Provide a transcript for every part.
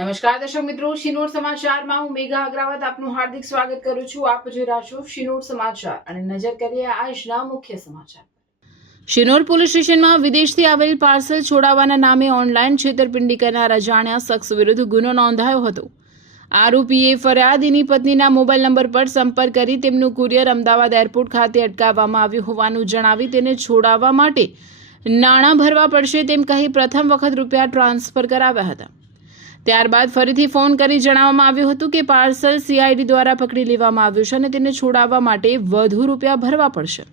નમસ્કાર દર્શક મિત્રો, શિનોર સમાચારમાં હું મેઘા અગ્રવાલ આપનું હાર્દિક સ્વાગત કરું છું. આપ જોઈ રહ્યા છો શિનોર સમાચાર અને નજર કરીએ આજના મુખ્ય સમાચાર. શિનોર પોલીસ સ્ટેશનમાં વિદેશથી આવેલ પાર્સલ છોડાવવાના નામે ઓનલાઈન છેતરપિંડી કરનાર અજાણ્યા શખ્સ વિરુદ્ધ ગુનો નોંધાયો હતો. આરોપીએ ફરિયાદીની પત્નીના મોબાઈલ નંબર પર સંપર્ક કરી તેમનું કુરિયર અમદાવાદ એરપોર્ટ ખાતે અટકાવવામાં આવ્યું હોવાનું જણાવી તેને છોડાવવા માટે નાણાં ભરવા પડશે તેમ કહી પ્રથમ વખત રૂપિયા ટ્રાન્સફર કરાવ્યા હતા. ત્યારબાદ ફરીથી ફોન કરી જણાવવામાં આવ્યું હતું કે પાર્સલ સીઆઈડી દ્વારા પકડી લેવામાં આવ્યું છે અને તેને છોડાવવા માટે વધુ રૂપિયા ભરવા પડશે.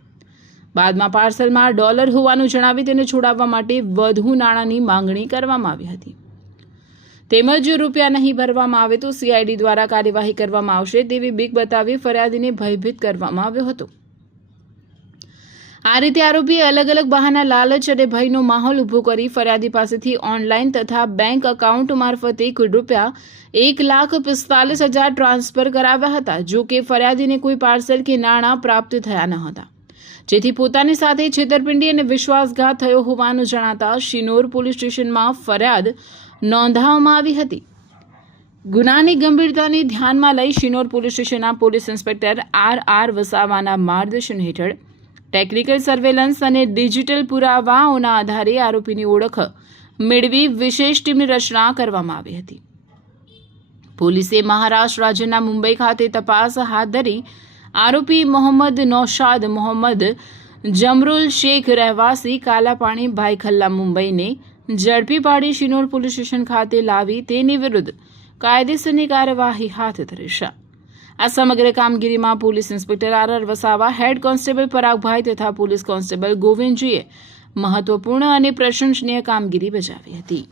બાદમાં પાર્સલમાં ડોલર હોવાનું જણાવી તેને છોડાવવા માટે વધુ નાણાંની માંગણી કરવામાં આવી હતી. તેમજ જો રૂપિયા નહીં ભરવામાં આવે તો સીઆઈડી દ્વારા કાર્યવાહી કરવામાં આવશે તેવી બીક બતાવી ફરિયાદીને ભયભીત કરવામાં આવ્યો હતો. આ રીતે આરોપીએ અલગ અલગ બહાના લાલચ અને ભયનો માહોલ ઊભો કરી ફરિયાદી પાસેથી ઓનલાઈન તથા બેંક એકાઉન્ટ મારફતે કુલ રૂપિયા 1,45,000 ટ્રાન્સફર કરાવ્યા હતા. જો કે ફરિયાદીને કોઈ પાર્સલ કે નાણાં પ્રાપ્ત થયા ન હતા, જેથી પોતાની સાથે છેતરપિંડી અને વિશ્વાસઘાત થયો હોવાનું જણાતા શિનોર પોલીસ સ્ટેશનમાં ફરિયાદ નોંધાવવામાં આવી હતી. ગુનાની ગંભીરતાને ધ્યાનમાં લઈ શિનોર પોલીસ સ્ટેશનના પોલીસ ઇન્સ્પેક્ટર આર વસાવાના માર્ગદર્શન હેઠળ ટેકનિકલ સર્વેલન્સ અને ડિજિટલ પુરાવાઓના આધારે આરોપીની ઓળખ મેળવી વિશેષ ટીમની રચના કરવામાં આવી હતી. પોલીસે મહારાષ્ટ્ર રાજ્યના મુંબઈ ખાતે તપાસ હાથ ધરી આરોપી મોહમ્મદ નૌશાદ મોહમ્મદ જમરુલ શેખ રહેવાસી કાલાપાણી ભાઈખલ્લા મુંબઈને ઝડપી પાડી શિનોર પોલીસ સ્ટેશન ખાતે લાવી તેની વિરુદ્ધ કાયદેસરની કાર્યવાહી હાથ ધરી છે. આ સમગ્ર કામગીરીમાં police inspector R Vasava, head constable Paragbhai તથા પોલીસ કોન્સ્ટેબલ ગોવિંદજીએ મહત્વપૂર્ણ અને પ્રશંસનીય કામગીરી બજાવી હતી.